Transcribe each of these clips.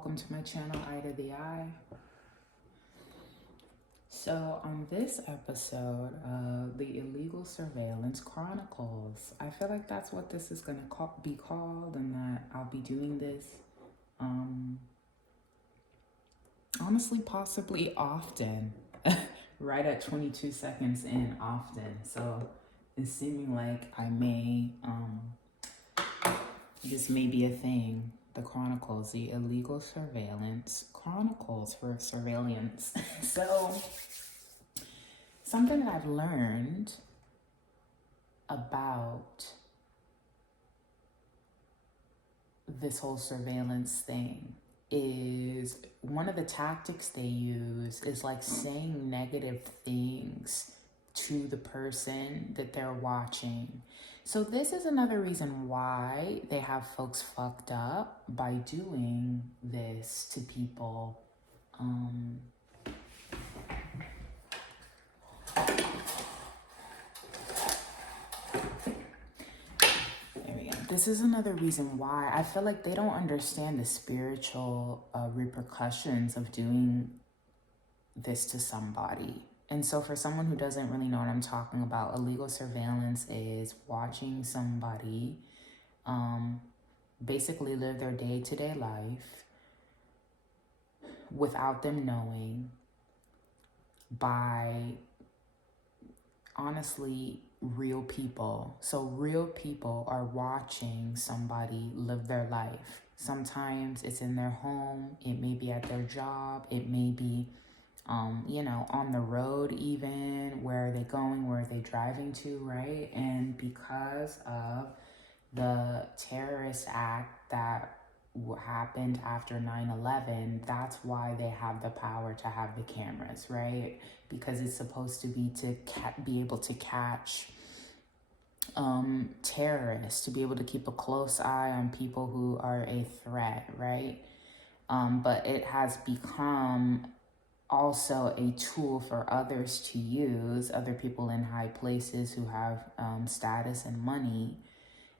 welcome to my channel, Ida the I. So on this episode of the Illegal Surveillance Chronicles, I feel like that's what this is going to be called, and that I'll be doing this honestly, possibly often, right at 22 seconds in often. So it's seeming like I may, this may be a thing. The Chronicles, the Illegal Surveillance Chronicles for surveillance. So something that I've learned about this whole surveillance thing is one of the tactics they use is like saying negative things to the person that they're watching. So this is another reason why they have folks fucked up by doing this to people. This is another reason why I feel like they don't understand the spiritual repercussions of doing this to somebody. And so for someone who doesn't really know what I'm talking about, illegal surveillance is watching somebody basically live their day-to-day life without them knowing, by honestly real people. So real people are watching somebody live their life. Sometimes it's in their home, it may be at their job, it may be on the road, even where are they going, where are they driving to, right? And because of the terrorist act that happened after 9/11, that's why they have the power to have the cameras, right? Because it's supposed to be to be able to catch terrorists, to be able to keep a close eye on people who are a threat, right? But it has become also a tool for others to use, other people in high places who have status and money.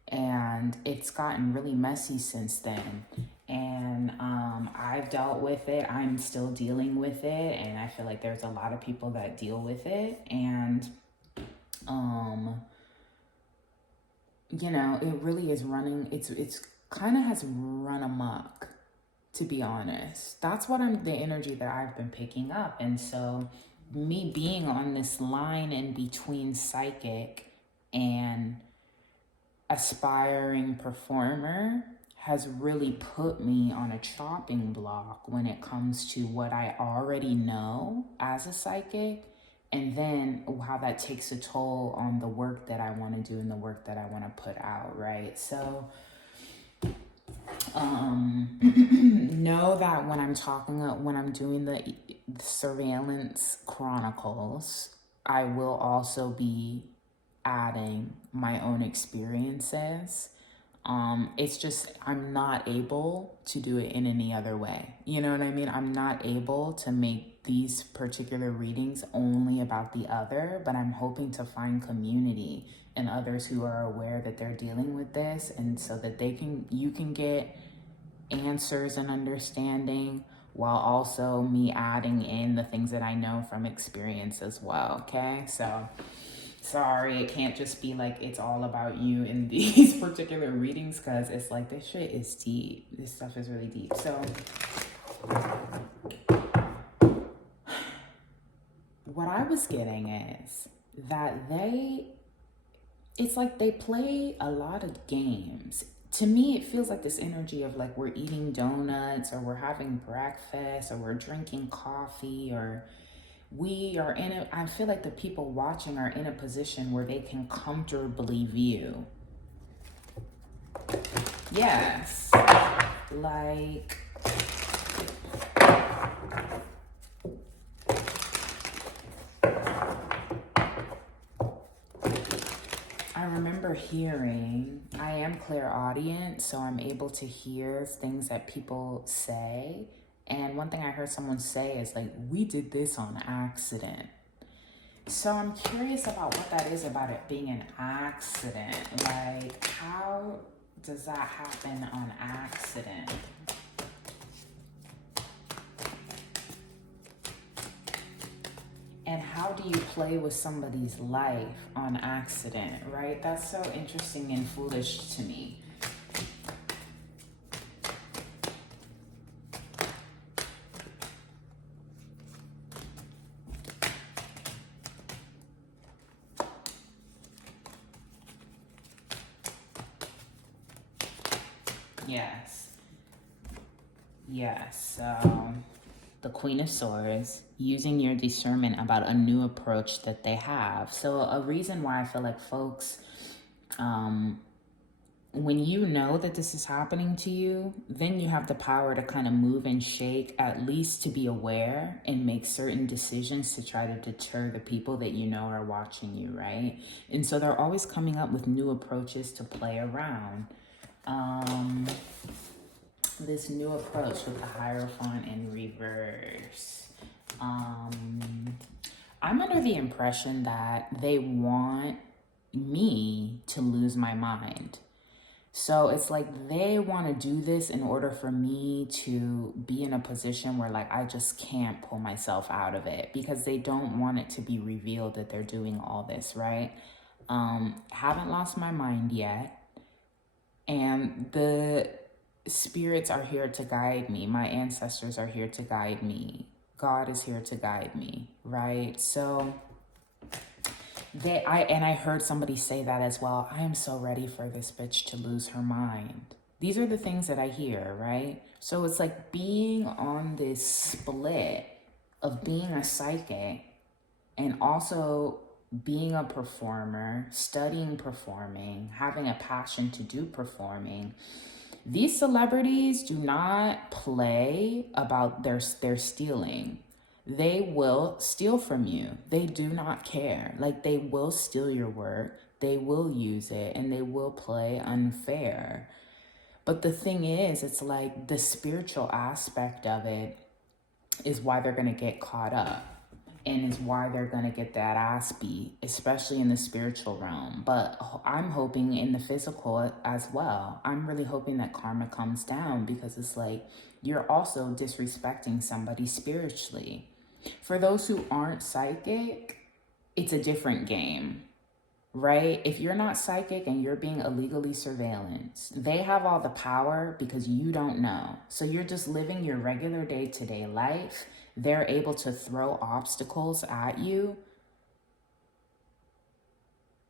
And it's gotten really messy since then. And I've dealt with it. I'm still dealing with it. And I feel like there's a lot of people that deal with it. And, it really is running. It's kind of has run amok, to be honest. That's what the energy that I've been picking up. And so me being on this line in between psychic and aspiring performer has really put me on a chopping block when it comes to what I already know as a psychic, and then how that takes a toll on the work that I want to do and the work that I want to put out, right? So know that when I'm doing the surveillance chronicles, I will also be adding my own experiences. It's just I'm not able to do it in any other way. You know what I mean? I'm not able to make these particular readings only about the other, but I'm hoping to find community and others who are aware that they're dealing with this, and so that you can get answers and understanding, while also me adding in the things that I know from experience as well. Okay, so sorry, it can't just be like it's all about you in these particular readings, because it's like this shit is deep. This stuff is really deep. So what I was getting is that it's like they play a lot of games. To me, it feels like this energy of like we're eating donuts, or we're having breakfast, or we're drinking coffee, or I feel like the people watching are in a position where they can comfortably view. Yes. Like, I remember hearing, I am clairaudient, so I'm able to hear things that people say. And one thing I heard someone say is like, we did this on accident. So I'm curious about what that is about it being an accident. Like, how does that happen on accident? how do you play with somebody's life on accident, right? That's so interesting and foolish to me. Yes. Yes. So the Queen of Swords, using your discernment about a new approach that they have. So a reason why I feel like folks, when you know that this is happening to you, then you have the power to kind of move and shake, at least to be aware and make certain decisions to try to deter the people that you know are watching you, right? And so they're always coming up with new approaches to play around. This new approach with the Hierophant in reverse. I'm under the impression that they want me to lose my mind. So it's like they want to do this in order for me to be in a position where like I just can't pull myself out of it, because they don't want it to be revealed that they're doing all this, right? Haven't lost my mind yet. And the spirits are here to guide me. My ancestors are here to guide me. God is here to guide me, right? So I heard somebody say that as well. I am so ready for this bitch to lose her mind. These are the things that I hear, right? So it's like being on this split of being a psychic and also being a performer, studying performing, having a passion to do performing. These celebrities do not play about their stealing. They will steal from you. They do not care. Like, they will steal your work. They will use it, and they will play unfair. But the thing is, it's like the spiritual aspect of it is why they're going to get caught up, and is why they're going to get that ass beat, especially in the spiritual realm. But I'm hoping in the physical as well. I'm really hoping that karma comes down, because it's like you're also disrespecting somebody spiritually. For those who aren't psychic, it's a different game, right? If you're not psychic and you're being illegally surveillanced, they have all the power because you don't know. So you're just living your regular day-to-day life. They're able to throw obstacles at you,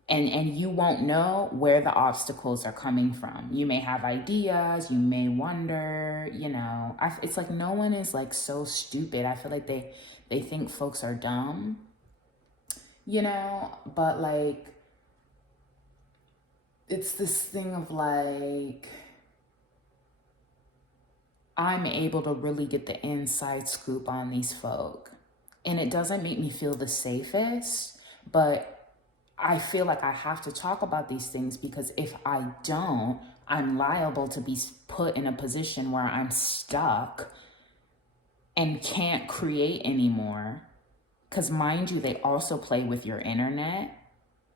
and you won't know where the obstacles are coming from. You may have ideas, you may wonder, it's like no one is like so stupid. I feel like they think folks are dumb, but like, it's this thing of like, I'm able to really get the inside scoop on these folk. And it doesn't make me feel the safest, but I feel like I have to talk about these things, because if I don't, I'm liable to be put in a position where I'm stuck and can't create anymore. Because mind you, they also play with your internet.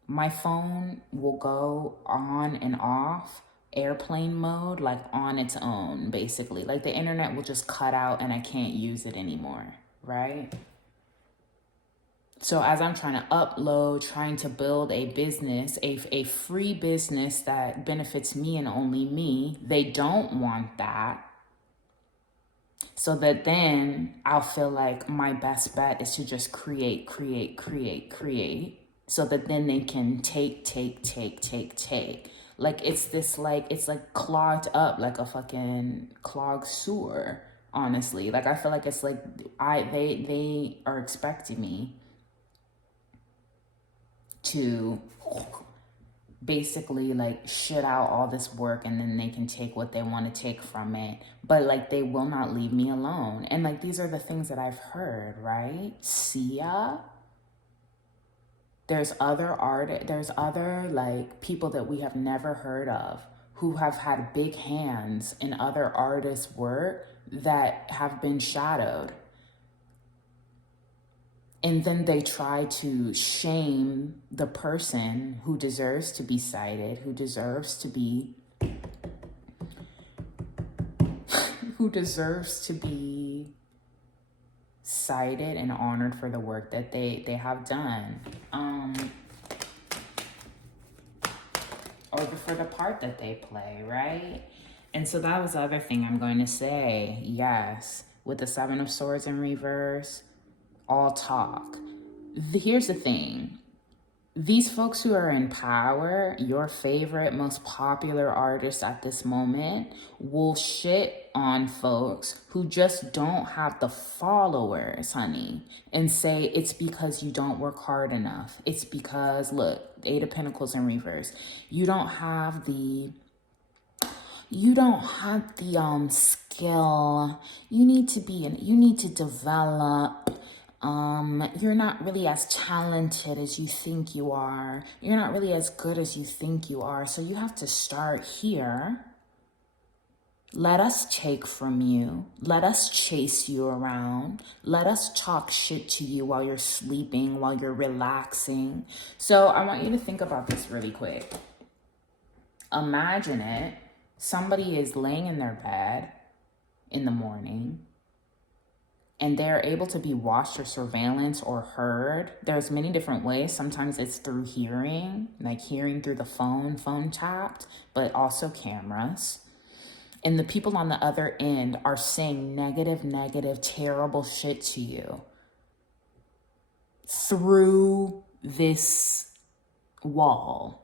My phone will go on and off airplane mode, like on its own, basically. Like the internet will just cut out and I can't use it anymore, right? So as I'm trying to upload, trying to build a business, a free business that benefits me and only me, they don't want that. So that then I'll feel like my best bet is to just create. So that then they can take. Like it's this, like, it's like clogged up like a fucking clogged sewer, honestly. Like I feel like it's like they are expecting me to basically like shit out all this work, and then they can take what they want to take from it, but like they will not leave me alone. And like these are the things that I've heard, right? Sia, there's other like people that we have never heard of who have had big hands in other artists' work that have been shadowed. And then they try to shame the person who deserves to be cited, who deserves to be excited and honored for the work that they have done. Or for the part that they play, right? And so that was the other thing I'm going to say. Yes, with the Seven of Swords in reverse, all talk. Here's the thing. These folks who are in power, your favorite, most popular artists at this moment, will shit on folks who just don't have the followers, honey, and say it's because you don't work hard enough. It's because, look, Eight of Pentacles in reverse. You don't have the skill. You need to develop. You're not really as talented as you think you are. You're not really as good as you think you are. So you have to start here. Let us take from you. Let us chase you around. Let us talk shit to you while you're sleeping, while you're relaxing. So I want you to think about this really quick. Imagine it. Somebody is laying in their bed in the morning and they're able to be watched or surveillance or heard. There's many different ways. Sometimes it's through hearing, like hearing through the phone tapped, but also cameras. And the people on the other end are saying negative, terrible shit to you through this wall.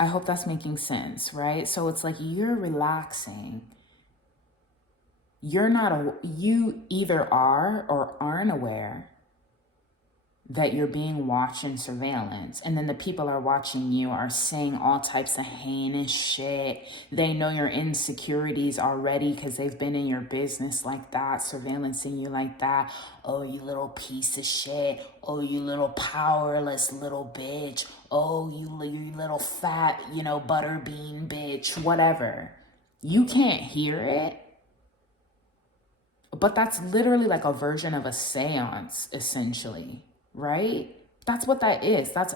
I hope that's making sense, right? So it's like you're relaxing. You either are or aren't aware that you're being watched and surveillance. And then the people are watching you are saying all types of heinous shit. They know your insecurities already because they've been in your business like that, surveillancing you like that. Oh, you little piece of shit. Oh, you little powerless little bitch. Oh, you little fat, butterbean bitch, whatever. You can't hear it. But that's literally like a version of a seance, essentially. Right? That's what that is. That's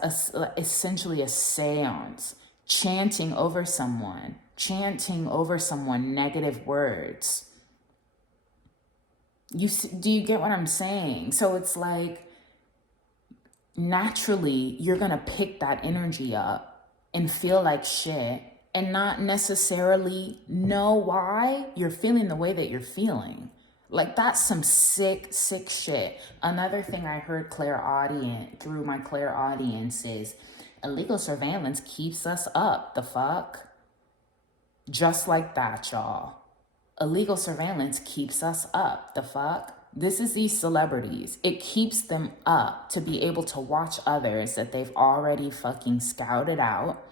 essentially a seance. Chanting over someone negative words. Do you get what I'm saying? So it's like, naturally, you're going to pick that energy up and feel like shit and not necessarily know why you're feeling the way that you're feeling. Like, that's some sick shit. Another thing I heard through my clairaudience is illegal surveillance keeps us up. The fuck? Just like that, y'all. Illegal surveillance keeps us up. The fuck? This is these celebrities. It keeps them up to be able to watch others that they've already fucking scouted out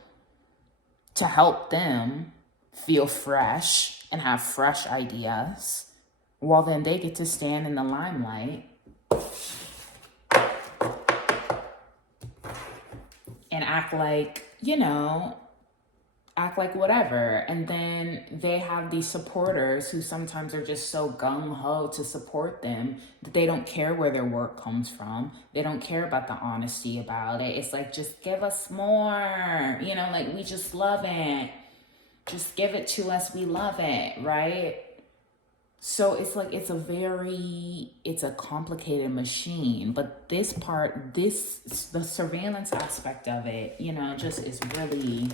to help them feel fresh and have fresh ideas. Well, then they get to stand in the limelight and act like whatever. And then they have these supporters who sometimes are just so gung-ho to support them that they don't care where their work comes from. They don't care about the honesty about it. It's like, just give us more. Like, we just love it. Just give it to us. We love it, right? So it's like, it's a complicated machine, but the surveillance aspect of it, just is really,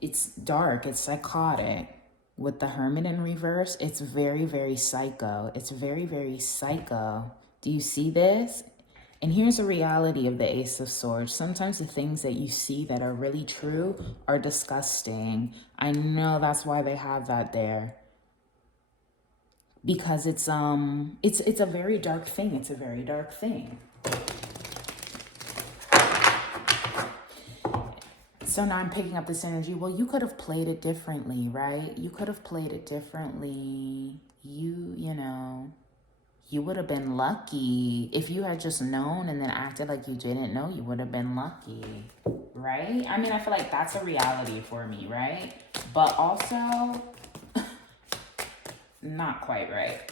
it's dark, it's psychotic. With the Hermit in reverse, it's very, very psycho. It's very, very psycho. Do you see this? And here's the reality of the Ace of Swords. Sometimes the things that you see that are really true are disgusting. I know that's why they have that there. Because it's a very dark thing. It's a very dark thing. So now I'm picking up this energy. Well, you could have played it differently, right? You could have played it differently. You would have been lucky. If you had just known and then acted like you didn't know, you would have been lucky, right? I mean, I feel like that's a reality for me, right? But also, not quite right.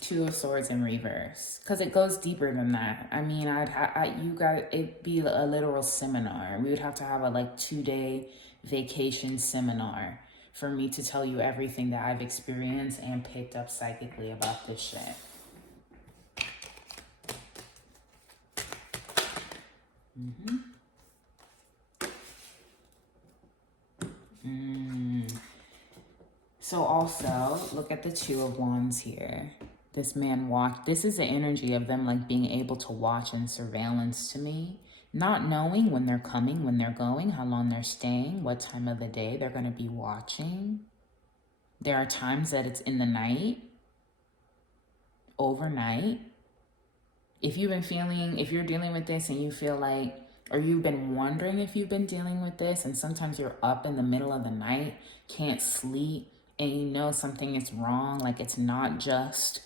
Two of Swords in reverse, because it goes deeper than that. I mean, it'd be a literal seminar. We would have to have a 2-day vacation seminar for me to tell you everything that I've experienced and picked up psychically about this shit. So also, look at the Two of Wands here. This man this is the energy of them like being able to watch and surveillance to me. Not knowing when they're coming, when they're going, how long they're staying, what time of the day they're going to be watching. There are times that it's in the night, overnight. If you're dealing with this and you feel like, or you've been wondering if you've been dealing with this, and sometimes you're up in the middle of the night, can't sleep, and you know something is wrong, like it's not just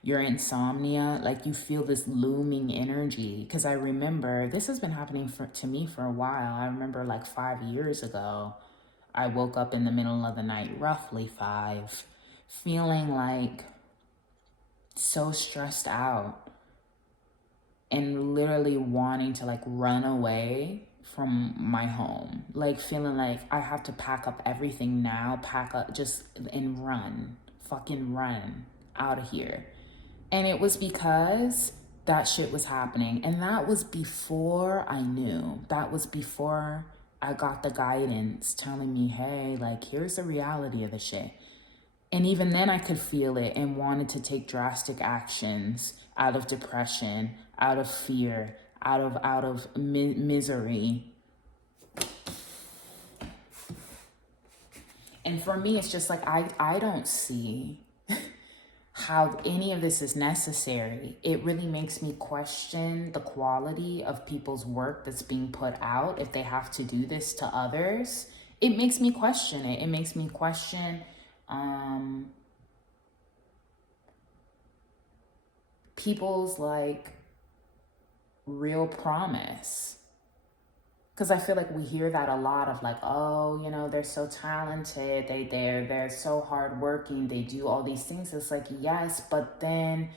your insomnia, like you feel this looming energy. Because I remember this has been happening to me for a while. I remember like 5 years ago, I woke up in the middle of the night, roughly 5, feeling like so stressed out and literally wanting to like run away from my home, like feeling like I have to pack up everything now, pack up just and fucking run out of here. And it was because that shit was happening. And that was before I knew. That was before I got the guidance telling me, hey, like, here's the reality of the shit. And even then I could feel it and wanted to take drastic actions out of depression, out of fear, out of misery. And for me, it's just like, I don't see how any of this is necessary. It really makes me question the quality of people's work that's being put out if they have to do this to others. It makes me question it. It makes me question people's like real promise. Because I feel like we hear that a lot of like, oh, you know, they're so talented, they're so hardworking, they do all these things. It's like, yes, but then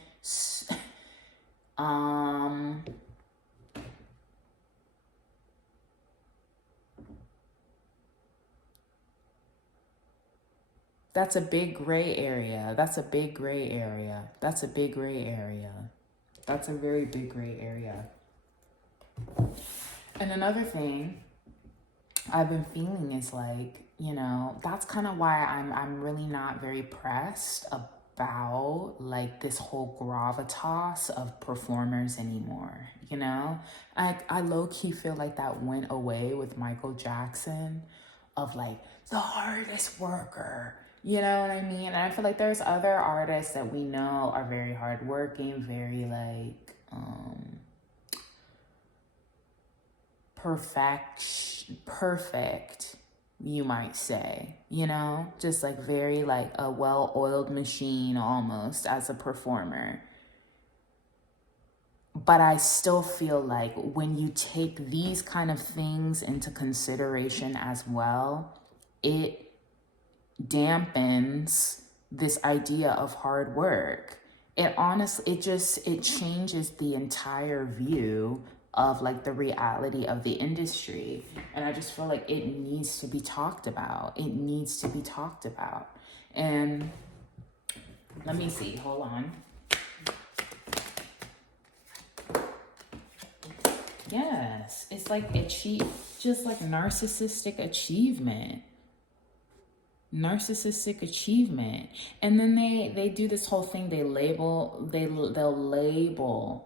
that's a big gray area. That's a big gray area. That's a big gray area. That's a very big gray area. And another thing I've been feeling is like, you know, that's kind of why I'm really not very pressed about like this whole gravitas of performers anymore. You know, I low-key feel like that went away with Michael Jackson, of like the hardest worker. You know what I mean? And I feel like there's other artists that we know are very hardworking, very like perfect, you might say, you know, just like very like a well-oiled machine almost as a performer. But I still feel like when you take these kind of things into consideration as well, it dampens this idea of hard work. It honestly, it changes the entire view of like the reality of the industry. And I just feel like it needs to be talked about. It needs to be talked about. And let me see, hold on. Yes, it's like just like narcissistic achievement. And then they do this whole thing. They'll label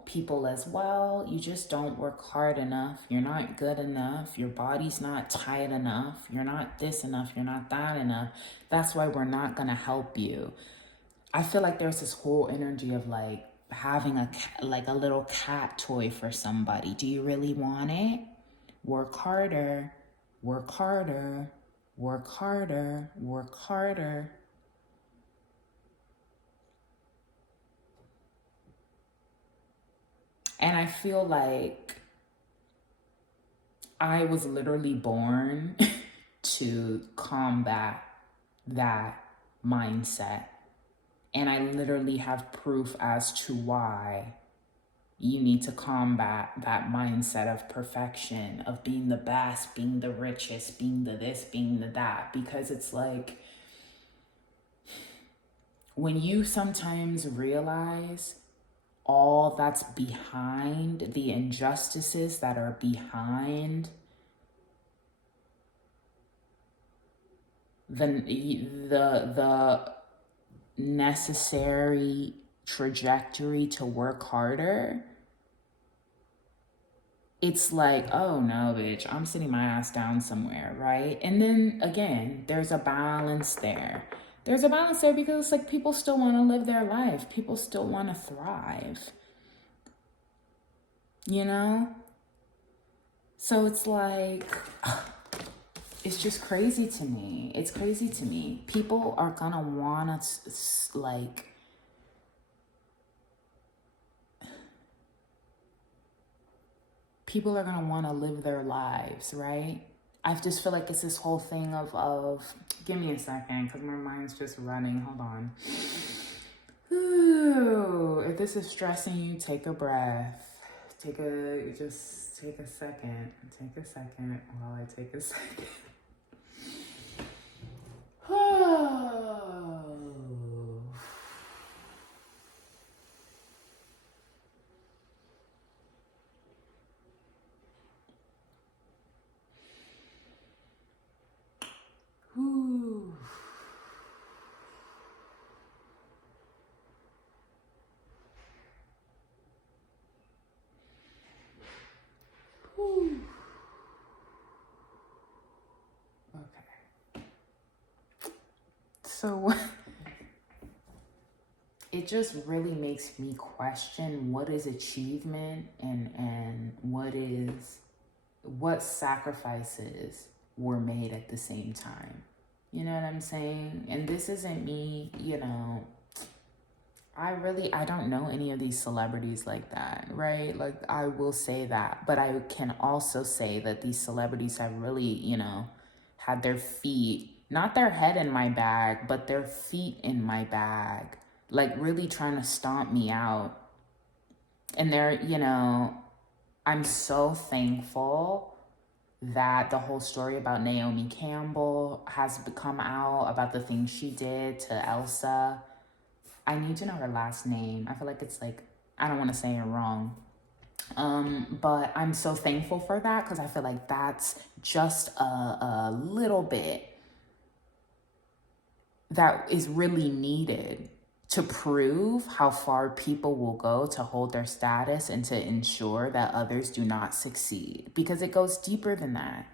people as, well, you just don't work hard enough, you're not good enough, your body's not tight enough, you're not this enough, you're not that enough, that's why we're not gonna help you. I feel like there's this whole energy of like having a little cat toy for somebody. Do you really want it? Work harder, work harder, work harder, work harder. And I feel like I was literally born to combat that mindset. And I literally have proof as to why You need to combat that mindset of perfection, of being the best, being the richest, being the this, being the that. Because it's like, when you sometimes realize all that's behind, the injustices that are behind the necessary trajectory to work harder, it's like, oh no, bitch, I'm sitting my ass down somewhere, right? And then again, there's a balance there. There's a balance there because it's like people still want to live their life. People still want to thrive. You know? So it's like, it's just crazy to me. It's crazy to me. People are gonna wanna like, people are gonna wanna live their lives, right? I just feel like it's this whole thing of give me a second, because my mind's just running. Hold on. Ooh, if this is stressing you, take a breath. Just take a second. Take a second while I take a second. Oh. Whew. Whew. Okay. So it just really makes me question what is achievement and what sacrifices were made at the same time. You know what I'm saying? And this isn't me, you know, I don't know any of these celebrities like that, right? Like, I will say that, but I can also say that these celebrities have really, you know, had their feet, not their head in my bag, but their feet in my bag, like really trying to stomp me out. And they're, you know, I'm so thankful that the whole story about Naomi Campbell has come out, about the things she did to Elsa. I need to know her last name. I feel like it's like, I don't want to say it wrong. But I'm so thankful for that, because I feel like that's just a little bit that is really needed to prove how far people will go to hold their status and to ensure that others do not succeed, because it goes deeper than that.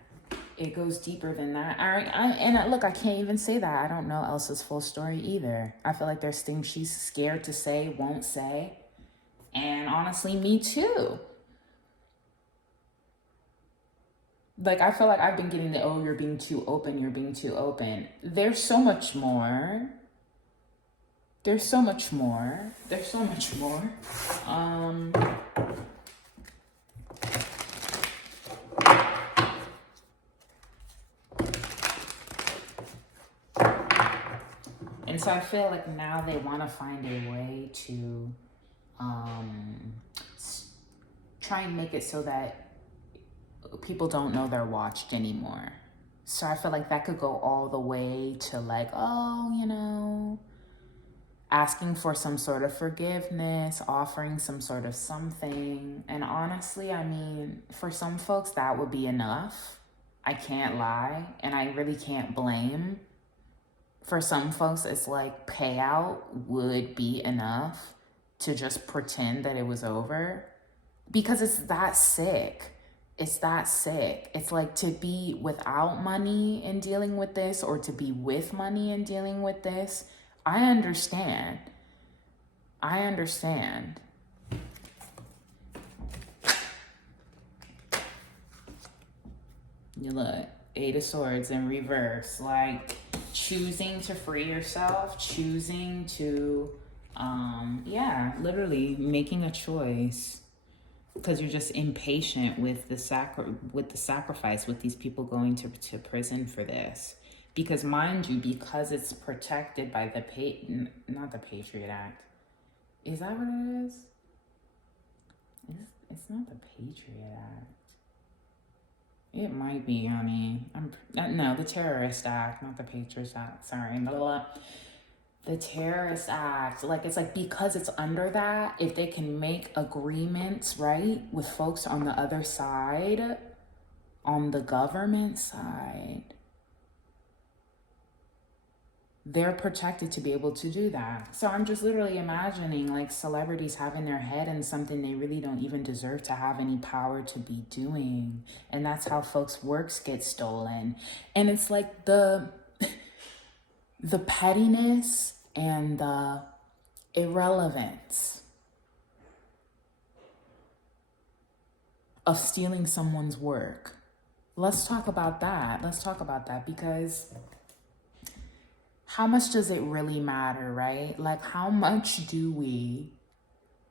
It goes deeper than that. Look, I can't even say that. I don't know Elsa's full story either. I feel like there's things she's scared to say, won't say. And honestly, me too. Like, I feel like I've been getting the, oh, you're being too open, you're being too open. There's so much more. There's so much more. There's so much more. And so I feel like now they want to find a way to try and make it so that people don't know they're watched anymore. So I feel like that could go all the way to like, oh, you know, asking for some sort of forgiveness, offering some sort of something. And honestly, I mean, for some folks, that would be enough. I can't lie. And I really can't blame. For some folks, it's like payout would be enough to just pretend that it was over, because it's that sick. It's that sick. It's like, to be without money and dealing with this, or to be with money and dealing with this. I understand. I understand. You look, Eight of Swords in reverse, like choosing to free yourself, choosing to, literally making a choice, because you're just impatient with the sacrifice, with these people going to prison for this. Because mind you, because it's protected by not the Patriot Act. Is that what it is? It's not the Patriot Act. It might be, honey. No, the Terrorist Act, not the Patriot Act. Sorry. Blah, blah, blah. The Terrorist Act, like, it's like, because it's under that, if they can make agreements, right, with folks on the other side, on the government side, they're protected to be able to do that. So I'm just literally imagining like celebrities having their head in something they really don't even deserve to have any power to be doing. And that's how folks' works get stolen. And it's like the pettiness and the irrelevance of stealing someone's work. Let's talk about that. Because how much does it really matter, right? Like, how much do we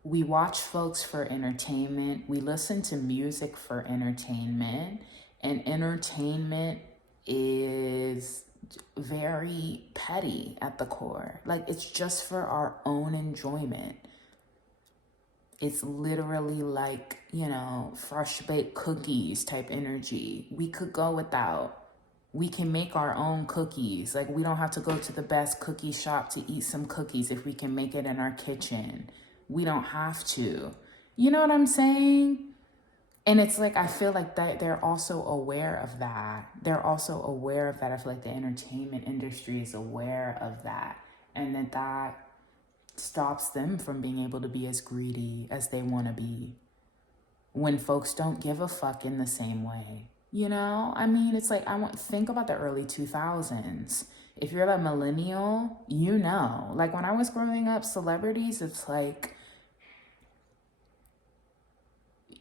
watch folks for entertainment, we listen to music for entertainment, and entertainment is very petty at the core. Like, it's just for our own enjoyment. It's literally like, fresh baked cookies type energy. We could go without. We can make our own cookies. Like, we don't have to go to the best cookie shop to eat some cookies if we can make it in our kitchen. We don't have to. You know what I'm saying? And it's like, I feel like that they're also aware of that. I feel like the entertainment industry is aware of that. And that stops them from being able to be as greedy as they want to be when folks don't give a fuck in the same way. I mean, it's like, think about the early 2000s. If you're a millennial, like when I was growing up, celebrities, it's like,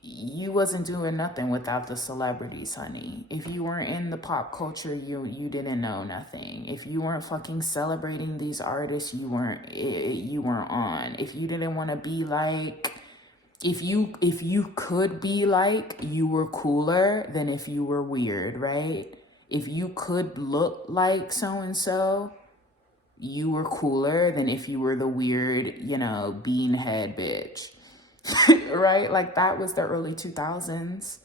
you wasn't doing nothing without the celebrities, honey. If you weren't in the pop culture, you didn't know nothing. If you weren't fucking celebrating these artists, you weren't on. If you didn't want to be like, if you could be like, you were cooler than if you were weird, right? If you could look like so-and-so, you were cooler than if you were the weird, beanhead bitch. Right? Like, that was the early 2000s.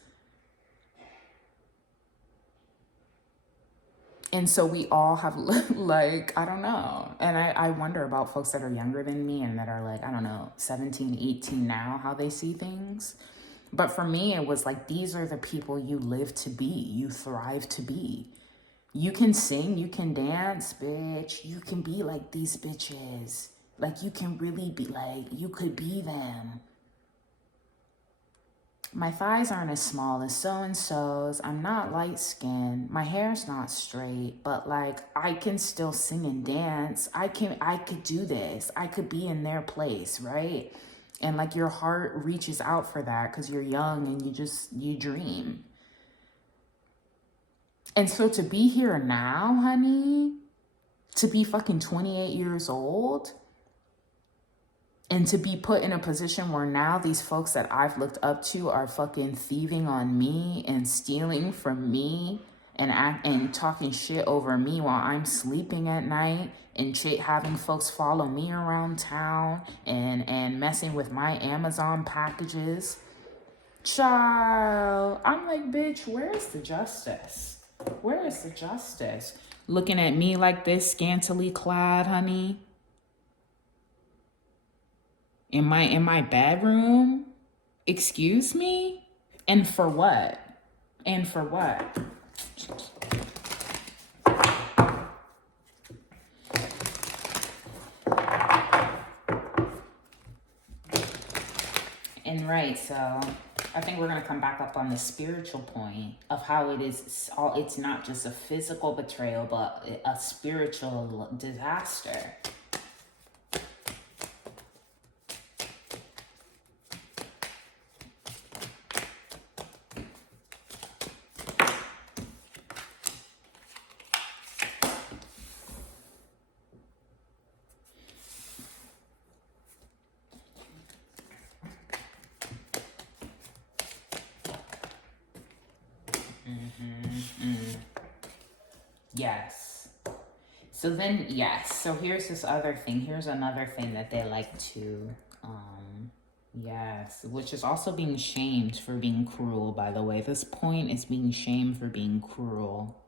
And so we all have, like, I don't know. And I wonder about folks that are younger than me and that are like, I don't know, 17, 18 now, how they see things. But for me, it was like, these are the people you live to be, you thrive to be. You can sing, you can dance, bitch. You can be like these bitches. Like, you can really be like, you could be them. My thighs aren't as small as so-and-so's. I'm not light-skinned. My hair's not straight, but like, I can still sing and dance. I could do this. I could be in their place, right? And like, your heart reaches out for that because you're young and you dream. And so to be here now, honey, to be fucking 28 years old, and to be put in a position where now these folks that I've looked up to are fucking thieving on me and stealing from me and talking shit over me while I'm sleeping at night, and having folks follow me around town and messing with my Amazon packages. Child, I'm like, bitch, where's the justice? Where is the justice? Looking at me like this, scantily clad, honey. In my bedroom? Excuse me? And for what? And right, so I think we're going to come back up on the spiritual point of how it's not just a physical betrayal, but a spiritual disaster. Yes. So then, yes. So here's this other thing. Here's another thing that they like to Yes, which is also being shamed for being cruel, by the way. This point is being shamed for being cruel.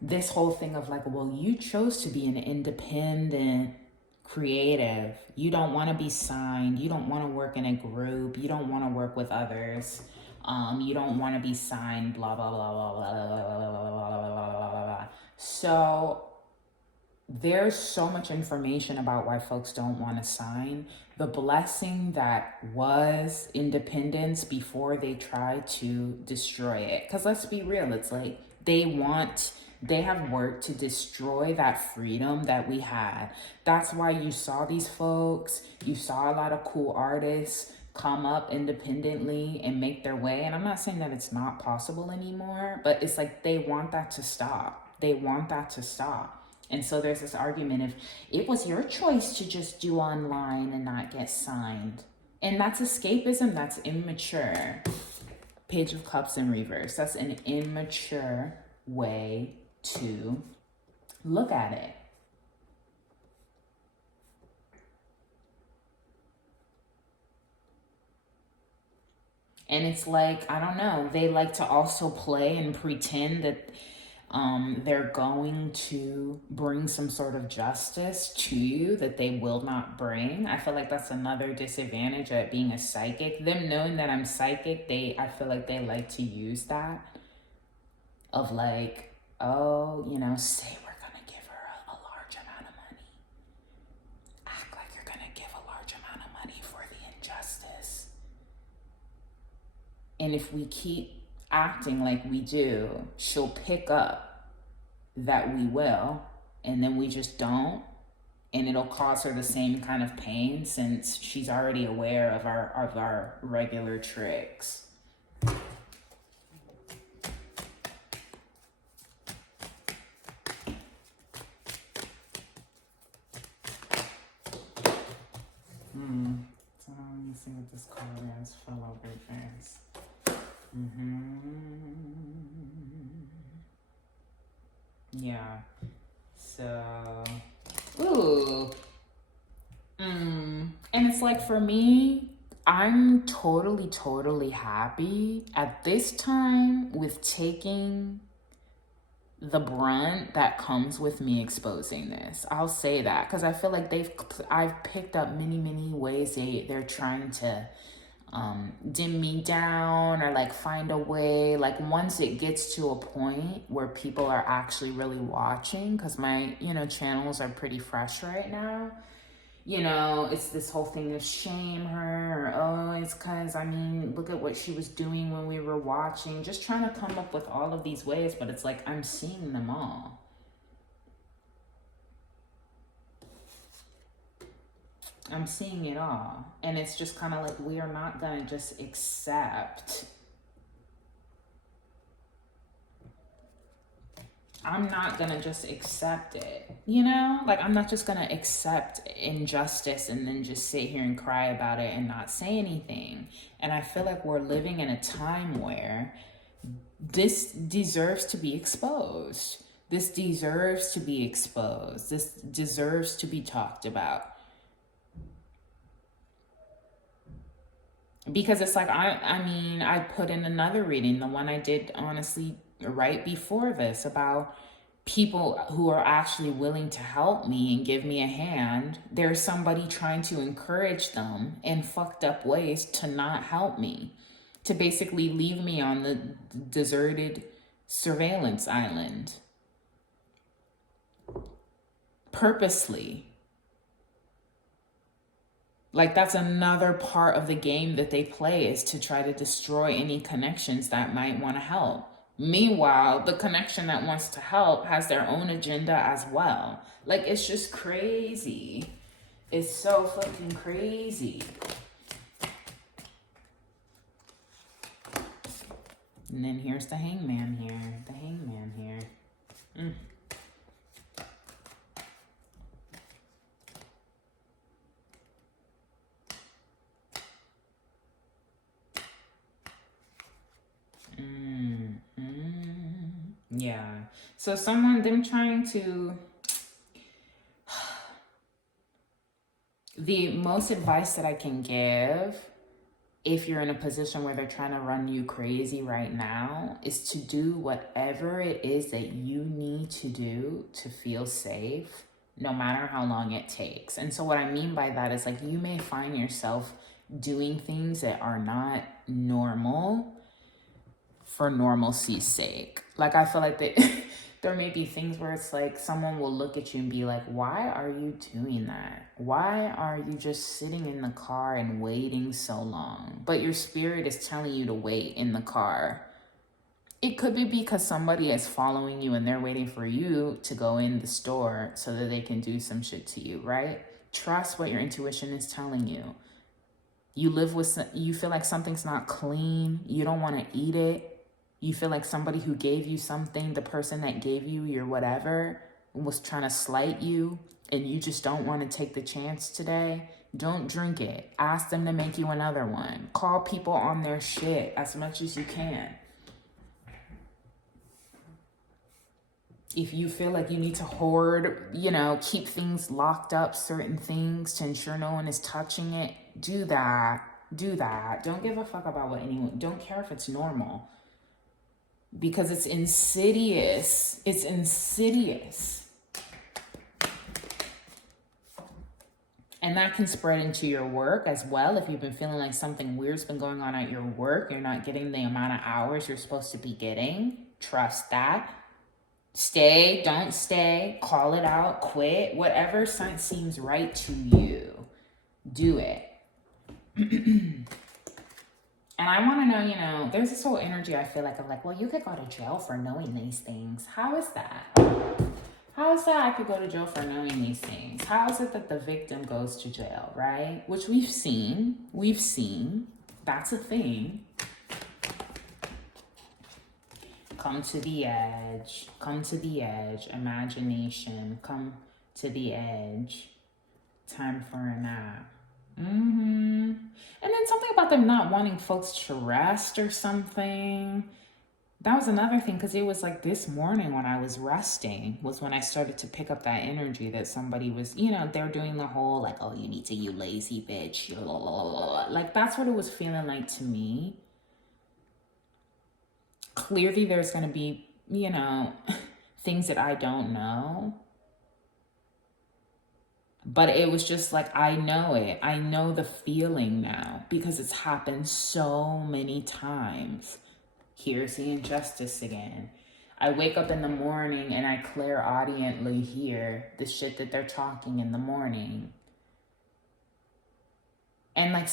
This whole thing of like, well, you chose to be an independent creative. You don't want to be signed. You don't want to work in a group. You don't want to work with others. You don't want to be signed, blah, blah, blah, blah, blah, blah, blah, blah, blah, blah, blah, blah, blah. So there's so much information about why folks don't want to sign. The blessing that was independence before they try to destroy it. Because let's be real, it's like they have worked to destroy that freedom that we had. That's why you saw these folks, you saw a lot of cool artists come up independently and make their way. And I'm not saying that it's not possible anymore, but it's like they want that to stop. They want that to stop. And so there's this argument if it was your choice to just do online and not get signed. And that's escapism, that's immature. Page of Cups in reverse. That's an immature way to look at it. And it's like, I don't know, they like to also play and pretend that they're going to bring some sort of justice to you that they will not bring. I feel like that's another disadvantage at being a psychic. Them knowing that I'm psychic, I feel like they like to use that of like, oh, say we're gonna give her a large amount of money. Act like you're gonna give a large amount of money for the injustice. And if we keep acting like we do, she'll pick up that we will, and then we just don't, and it'll cause her the same kind of pain since she's already aware of our regular tricks. So let me see what this card is. Fellow fans. Yeah. So, ooh. And it's like for me, I'm totally happy at this time with taking the brunt that comes with me exposing this. I'll say that because I feel like I've picked up many ways they're trying to dim me down or like find a way. Like once it gets to a point where people are actually really watching, because my channels are pretty fresh right now, it's this whole thing of shame her, or oh, it's because look at what she was doing when we were watching, just trying to come up with all of these ways, but it's like I'm seeing them all. I'm seeing it all. And it's just kind of like, we are not going to just accept. I'm not going to just accept it. Like I'm not just going to accept injustice and then just sit here and cry about it and not say anything. And I feel like we're living in a time where this deserves to be exposed. This deserves to be exposed. This deserves to be talked about. Because it's like, I put in another reading, the one I did honestly right before this, about people who are actually willing to help me and give me a hand. There's somebody trying to encourage them in fucked up ways to not help me, to basically leave me on the deserted surveillance island. Purposely. Like that's another part of the game that they play, is to try to destroy any connections that might want to help. Meanwhile, the connection that wants to help has their own agenda as well. Like it's just crazy. It's so fucking crazy. And then here's the hangman here. The hangman here. Yeah. So them trying to, The most advice that I can give, if you're in a position where they're trying to run you crazy right now, is to do whatever it is that you need to do to feel safe, no matter how long it takes. And so what I mean by that is, like, you may find yourself doing things that are not normal for normalcy's sake. Like, I feel like that there may be things where it's like someone will look at you and be like, why are you doing that? Why are you just sitting in the car and waiting so long? But your spirit is telling you to wait in the car. It could be because somebody is following you and they're waiting for you to go in the store so that they can do some shit to you, right? Trust what your intuition is telling you. You feel like something's not clean. You don't want to eat it. You feel like somebody who gave you something, the person that gave you your whatever, was trying to slight you, and you just don't want to take the chance today. Don't drink it. Ask them to make you another one. Call people on their shit as much as you can. If you feel like you need to hoard, keep things locked up, certain things to ensure no one is touching it, do that. Do that. Don't give a fuck about what anyone, don't care if it's normal. Because it's insidious. It's insidious. And that can spread into your work as well. If you've been feeling like something weird's been going on at your work, you're not getting the amount of hours you're supposed to be getting. Trust that. Stay, don't stay, call it out, quit. Whatever seems right to you, do it. And I want to know, there's this whole energy I feel like of like, well, you could go to jail for knowing these things. How is that? How is that I could go to jail for knowing these things? How is it that the victim goes to jail, right? Which we've seen. That's a thing. Come to the edge. Imagination. Come to the edge. Time for a nap. And then something about them not wanting folks to rest or something. That was another thing, because it was like this morning when I was resting was when I started to pick up that energy that somebody was, they're doing the whole like, oh, you lazy bitch. Like, that's what it was feeling like to me. Clearly there's going to be, things that I don't know. But it was just like, I know it. I know the feeling now because it's happened so many times. Here's the injustice again. I wake up in the morning and I clairaudiently hear the shit that they're talking in the morning. And like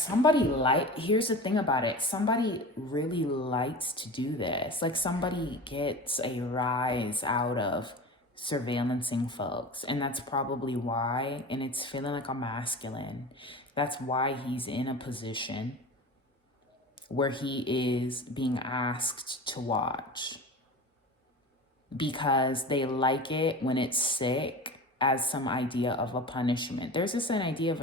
here's the thing about it. Somebody really likes to do this. Like, somebody gets a rise out of surveillancing folks, and that's probably why, and it's feeling like a masculine. That's why he's in a position where he is being asked to watch, because they like it when it's sick as some idea of a punishment. There's just an idea of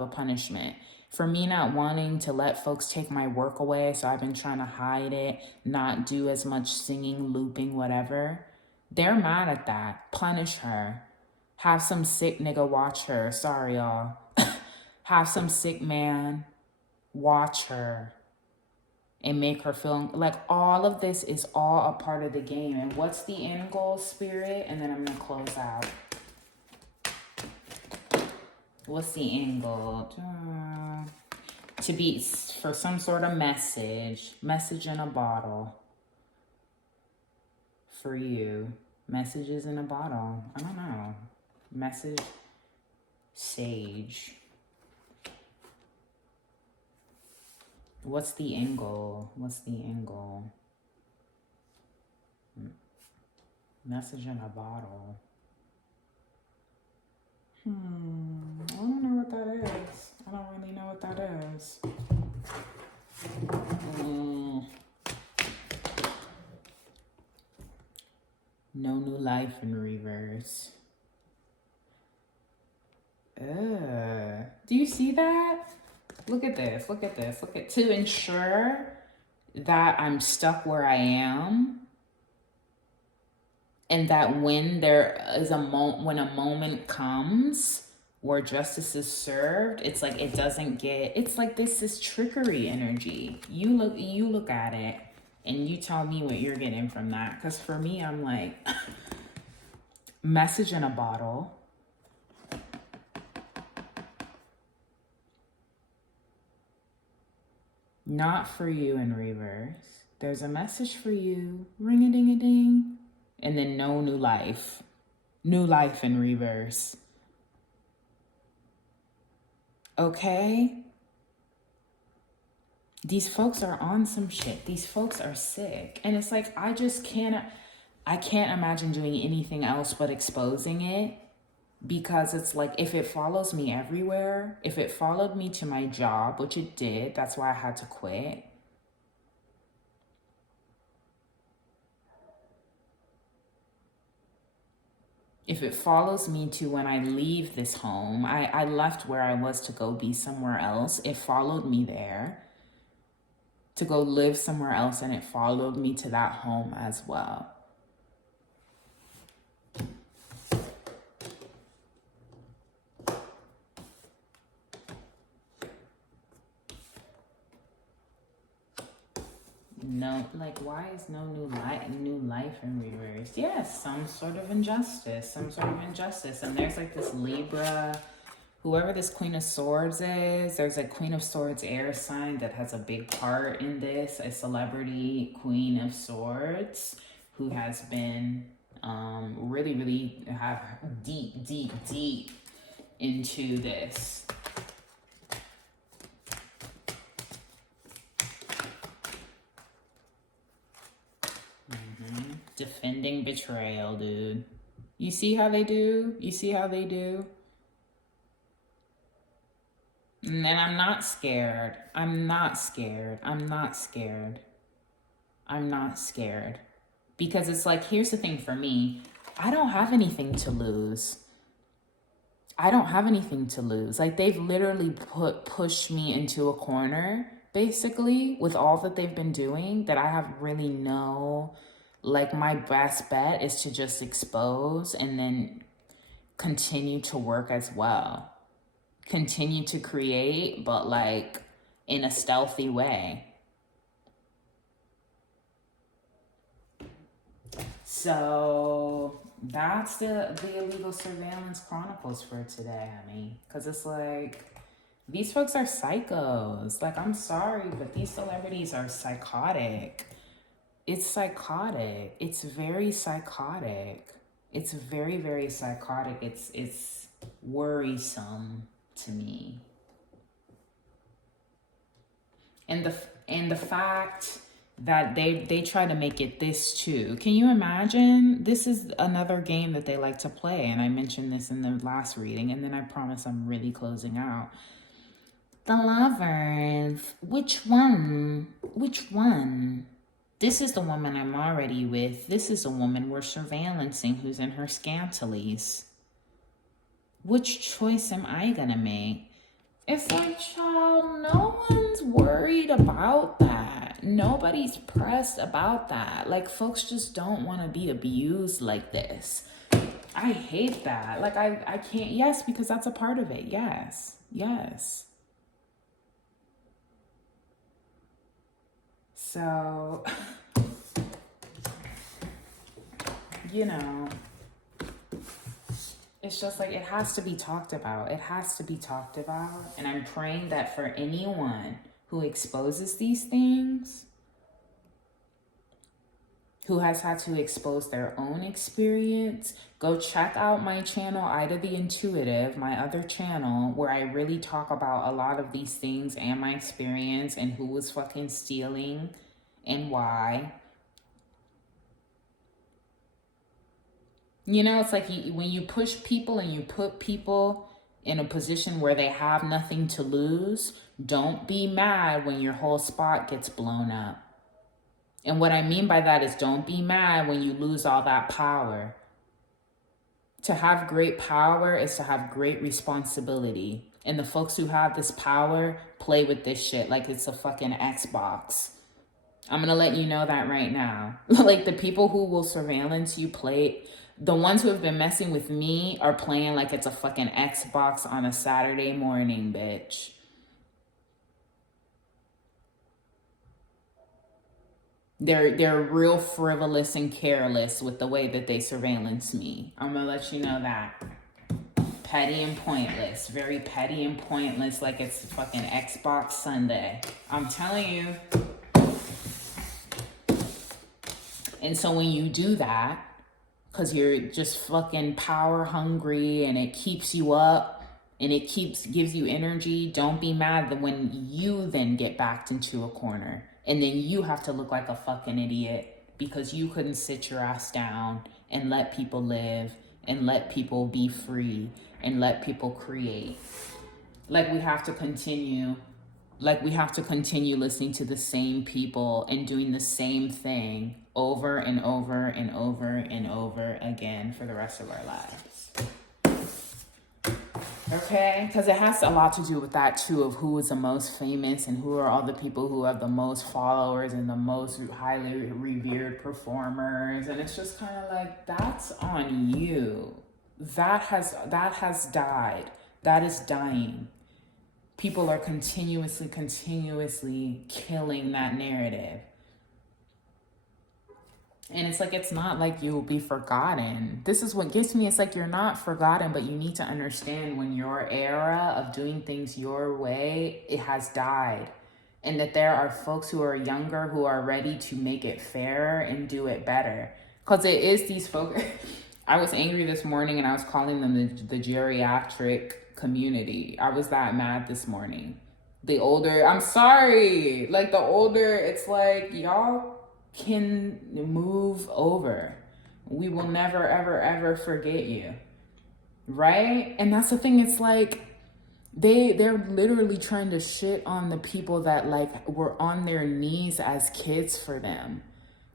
a punishment. For me not wanting to let folks take my work away, so I've been trying to hide it, not do as much singing, looping, whatever. They're mad at that. Punish her. Have some sick nigga watch her. Sorry, y'all. Have some sick man watch her and make her feel like all of this is all a part of the game. And what's the end goal, spirit? And then I'm going to close out. What's the end goal? To be for some sort of message in a bottle. For you. Messages in a bottle. I don't know. Message. Sage. What's the end goal? Message in a bottle. I don't know what that is. I don't really know what that is. No new life in reverse. Do you see that? Look at this. To ensure that I'm stuck where I am, and that when there is when a moment comes where justice is served, it's like it doesn't get, it's like this is trickery energy. You look at it and you tell me what you're getting from that. Because for me, I'm like, message in a bottle. Not for you in reverse. There's a message for you. Ring-a-ding-a-ding. And then no new life. New life in reverse. Okay? These folks are on some shit. These folks are sick. And it's like, I can't imagine doing anything else but exposing it. Because it's like, if it follows me everywhere, if it followed me to my job, which it did, that's why I had to quit. If it follows me to when I leave this home, I left where I was to go be somewhere else. It followed me there to go live somewhere else, and it followed me to that home as well. No, like, why is no new life in reverse? Yes, some sort of injustice, and there's like this Libra, whoever this Queen of Swords is, there's a Queen of Swords air sign that has a big part in this, a celebrity Queen of Swords who has been really have deep into this. Defending betrayal, dude. You see how they do? And then I'm not scared. Because it's like, here's the thing for me. I don't have anything to lose. Like, they've literally pushed me into a corner, basically, with all that they've been doing, that I have really no... Like, my best bet is to just expose and then continue to work as well. Continue to create, but like in a stealthy way. So that's the illegal surveillance chronicles for today, honey. Because it's like, these folks are psychos. Like, I'm sorry, but these celebrities are psychotic. It's psychotic. It's very psychotic. It's very psychotic. It's worrisome to me. And the fact that they try to make it this too. Can you imagine? This is another game that they like to play, and I mentioned this in the last reading, and then I promise I'm really closing out. The Lovers. Which one? This is the woman I'm already with. This is a woman we're surveillancing who's in her scantiles. Which choice am I gonna make? It's like, child, no one's worried about that. Nobody's pressed about that. Like, folks just don't want to be abused like this. I hate that. Like, I can't, yes, because that's a part of it. Yes. So, you know, it's just like, it has to be talked about. And I'm praying that for anyone who exposes these things, who has had to expose their own experience, go check out my channel, Ida the Intuitive, my other channel, where I really talk about a lot of these things and my experience and who was fucking stealing and why. You know, it's like when you push people and you put people in a position where they have nothing to lose, don't be mad when your whole spot gets blown up. And what I mean by that is, don't be mad when you lose all that power. To have great power is to have great responsibility. And the folks who have this power play with this shit like it's a fucking Xbox. I'm going to let you know that right now. Like, the people who will surveillance you play The ones who have been messing with me are playing like it's a fucking Xbox on a Saturday morning, bitch. They're real frivolous and careless with the way that they surveillance me. I'm gonna let you know that. Petty and pointless. Very petty and pointless, like it's fucking Xbox Sunday. I'm telling you. And so when you do that, because you're just fucking power hungry and it keeps you up and it gives you energy, don't be mad that when you then get backed into a corner and then you have to look like a fucking idiot because you couldn't sit your ass down and let people live and let people be free and let people create. Like we have to continue listening to the same people and doing the same thing over and over and over and over again for the rest of our lives. Okay? Because it has a lot to do with that too, of who is the most famous and who are all the people who have the most followers and the most highly revered performers. And it's just kind of like, that's on you. That has died. That is dying. People are continuously killing that narrative. And it's like, it's not like you will be forgotten. This is what gets me. It's like, you're not forgotten, but you need to understand when your era of doing things your way, it has died. And that there are folks who are younger who are ready to make it fairer and do it better. Because it is these folks. I was angry this morning and I was calling them the geriatric community. I was that mad this morning. The older, I'm sorry. Like the older, it's like, y'all can move over. We will never, ever, ever forget you. Right? And that's the thing. It's like, they're literally trying to shit on the people that like were on their knees as kids for them.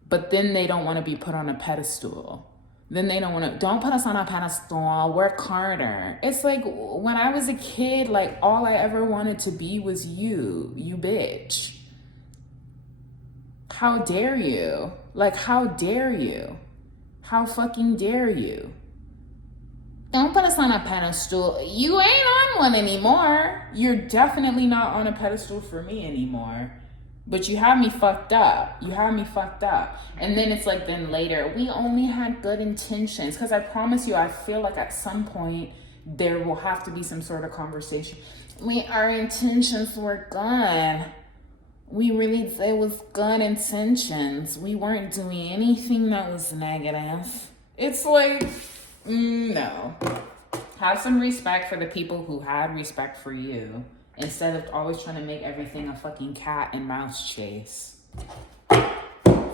But then they don't want to be put on a pedestal. Then they don't put us on a pedestal, work harder. It's like, when I was a kid, like all I ever wanted to be was you bitch. How dare you? Like, how dare you? How fucking dare you? Don't put us on a pedestal. You ain't on one anymore. You're definitely not on a pedestal for me anymore. But you have me fucked up. You have me fucked up. And then it's like, then later, we only had good intentions. Because I promise you, I feel like at some point, there will have to be some sort of conversation. Our intentions were good. It was good intentions. We weren't doing anything that was negative. It's like, no. Have some respect for the people who had respect for you, instead of always trying to make everything a fucking cat and mouse chase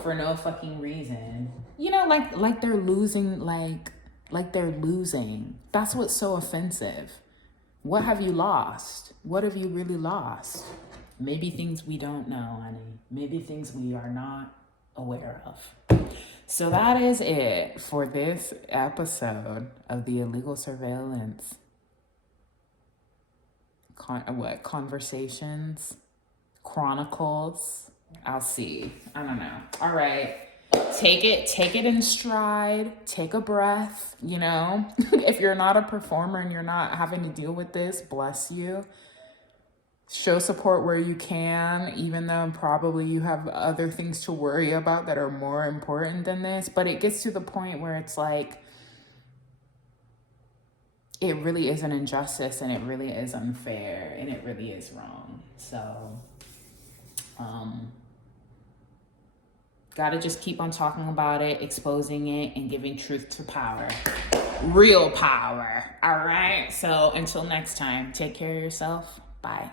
for no fucking reason. You know, like they're losing, like they're losing. That's what's so offensive. What have you lost? What have you really lost? Maybe things we don't know, honey. Maybe things we are not aware of. So that is it for this episode of the Illegal Surveillance. Conversations? Chronicles? I'll see. I don't know. All right. Take it in stride. Take a breath, you know? If you're not a performer and you're not having to deal with this, bless you. Show support where you can, even though probably you have other things to worry about that are more important than this. But it gets to the point where it's like, it really is an injustice and it really is unfair and it really is wrong. So, gotta just keep on talking about it, exposing it, and giving truth to power. Real power. All right? So until next time, take care of yourself. Bye.